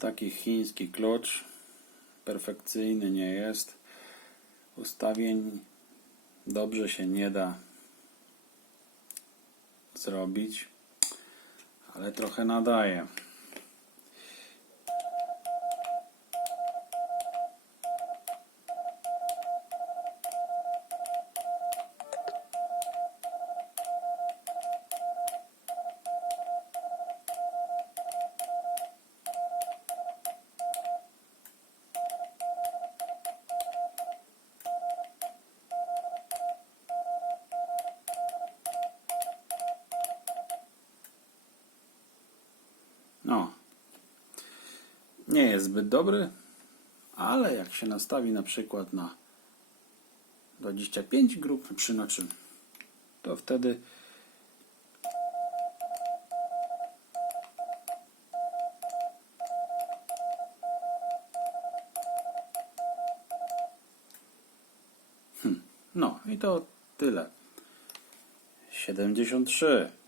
Taki chiński klucz. Perfekcyjny nie jest. Ustawień dobrze się nie da zrobić, ale trochę nadaje. No. Nie jest zbyt dobry, ale jak się nastawi na przykład na 25 grup przy nocy, to wtedy Hm, No i to tyle. 73.